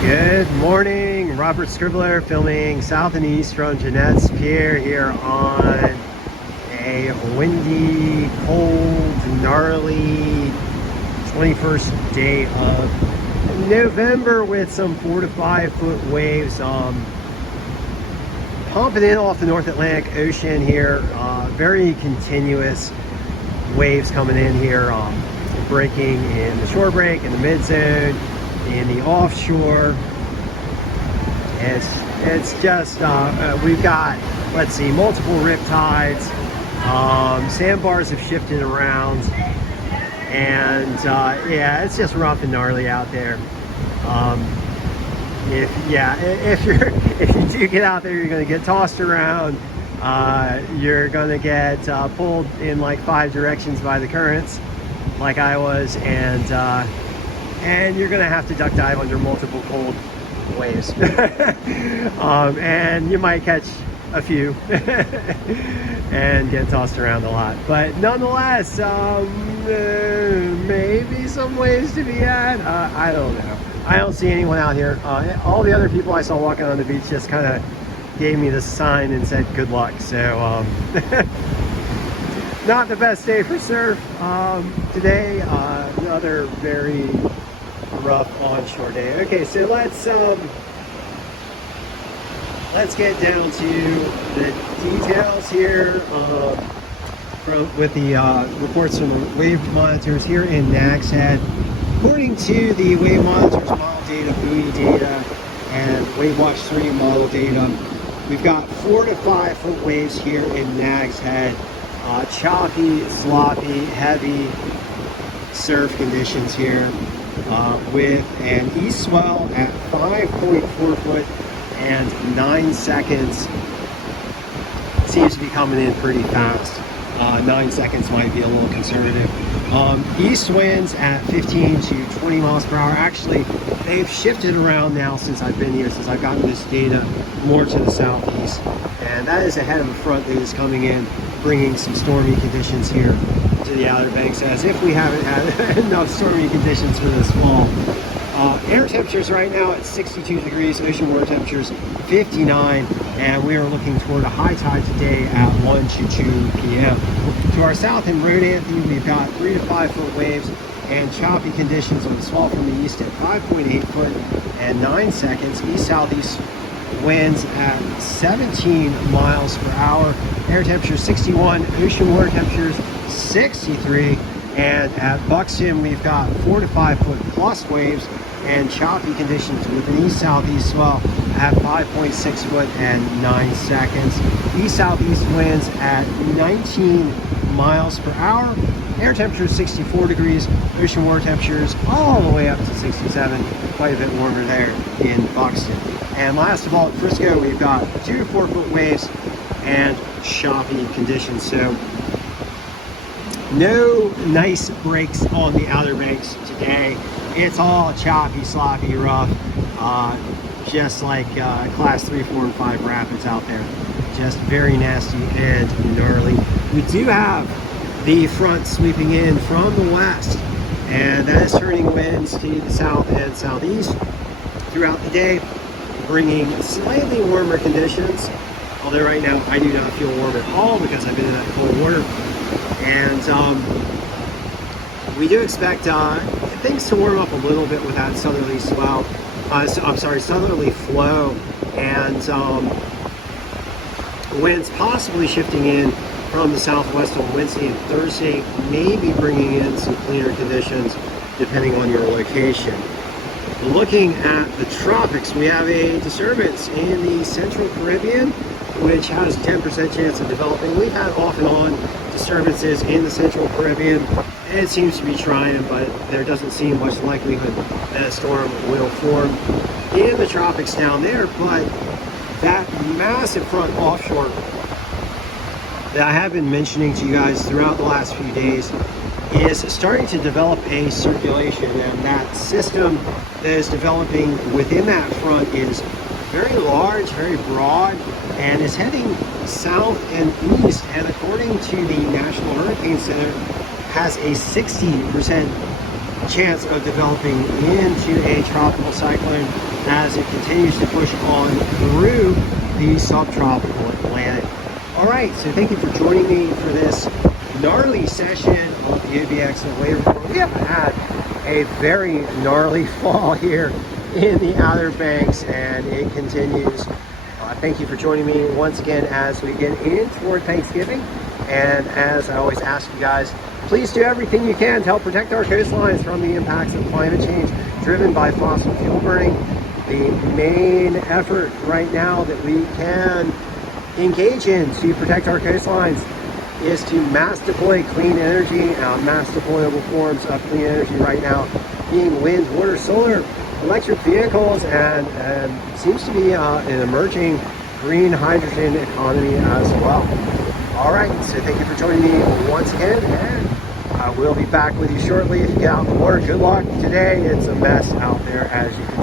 Good morning, Robert Scribbler filming south and east from Jeanette's Pier here on a windy, cold, gnarly 21st day of November with some 4 to 5 foot waves pumping in off the North Atlantic Ocean here. Very continuous waves coming in here, breaking in the shore break, in the mid zone, in the offshore. It's just we've got, let's see, multiple rip tides. Sandbars have shifted around, and yeah, it's just rough and gnarly out there. If you do get out there, you're going to get tossed around. You're going to get pulled in like 5 directions by the currents, like I was, and you're going to have to duck dive under multiple cold waves. And you might catch a few and get tossed around a lot. But nonetheless, maybe some waves to be had. I don't know. I don't see anyone out here. All the other people I saw walking on the beach just kind of gave me the sign and said good luck. So not the best day for surf today. Another very rough onshore day. Okay, so let's get down to the details here with the reports from the wave monitors here in Nags Head. According to the wave monitors model data, buoy data, and Wave Watch 3 model data, we've got 4 to 5 foot waves here in Nags Head. Choppy, sloppy, heavy surf conditions here, with an east swell at 5.4 foot and 9 seconds. Seems to be coming in pretty fast. 9 seconds might be a little conservative. East winds at 15 to 20 miles per hour. Actually, they've shifted around now since I've been here, since I've gotten this data more to the southeast. And that is ahead of a front that is coming in, bringing some stormy conditions here to the Outer Banks, as if we haven't had enough stormy conditions for this fall. Air temperatures right now at 62 degrees, ocean water temperatures 59, and we are looking toward a high tide today at 1 to 2 p.m. To our south in Road Anthony, we've got 3 to 5 foot waves and choppy conditions on the swell from the east at 5.8 foot and 9 seconds. East-southeast winds at 17 miles per hour. Air temperature 61, ocean water temperatures 63. And at Buxton, we've got 4 to 5 foot plus waves and choppy conditions with an east-southeast swell at 5.6 foot and 9 seconds. East-southeast winds at 19 miles per hour. Air temperature 64 degrees. Ocean water temperatures all the way up to 67. Quite a bit warmer there in Buxton. And last of all, at Frisco, we've got 2 to 4 foot waves and choppy conditions. So no nice breaks on the Outer Banks today. It's all choppy, sloppy, rough, just like class 3, 4, and 5 rapids out there. Just very nasty and gnarly. We do have the front sweeping in from the west, and that is turning winds to the south and southeast throughout the day, bringing slightly warmer conditions. Although right now I do not feel warm at all because I've been in that cold water. And we do expect things to warm up a little bit with that southerly swell. Southerly flow, and winds possibly shifting in from the southwest on Wednesday and Thursday, maybe bringing in some cleaner conditions depending on your location. Looking at the tropics, we have a disturbance in the Central Caribbean, which has a 10% chance of developing. We've had off and on disturbances in the Central Caribbean. It seems to be trying, but there doesn't seem much likelihood that a storm will form in the tropics down there. But that massive front offshore that I have been mentioning to you guys throughout the last few days is starting to develop a circulation, and that system that is developing within that front is very large, very broad, and is heading south and east, and according to the National Hurricane Center, has a 60% chance of developing into a tropical cyclone as it continues to push on through the subtropical Atlantic. All right, so thank you for joining me for this gnarly session of the OBX and wave report. We have had a very gnarly fall here in the Outer Banks, and it continues. Thank you for joining me once again as we get in toward Thanksgiving. And as I always ask you guys, please do everything you can to help protect our coastlines from the impacts of climate change driven by fossil fuel burning. The main effort right now that we can engage in to protect our coastlines is to mass deploy clean energy, mass deployable forms of clean energy right now being wind, water, solar, electric vehicles, and seems to be an emerging green hydrogen economy as well. All right, so thank you for joining me once again, and I will be back with you shortly. If you get out in the water, good luck today. It's a mess out there, as you can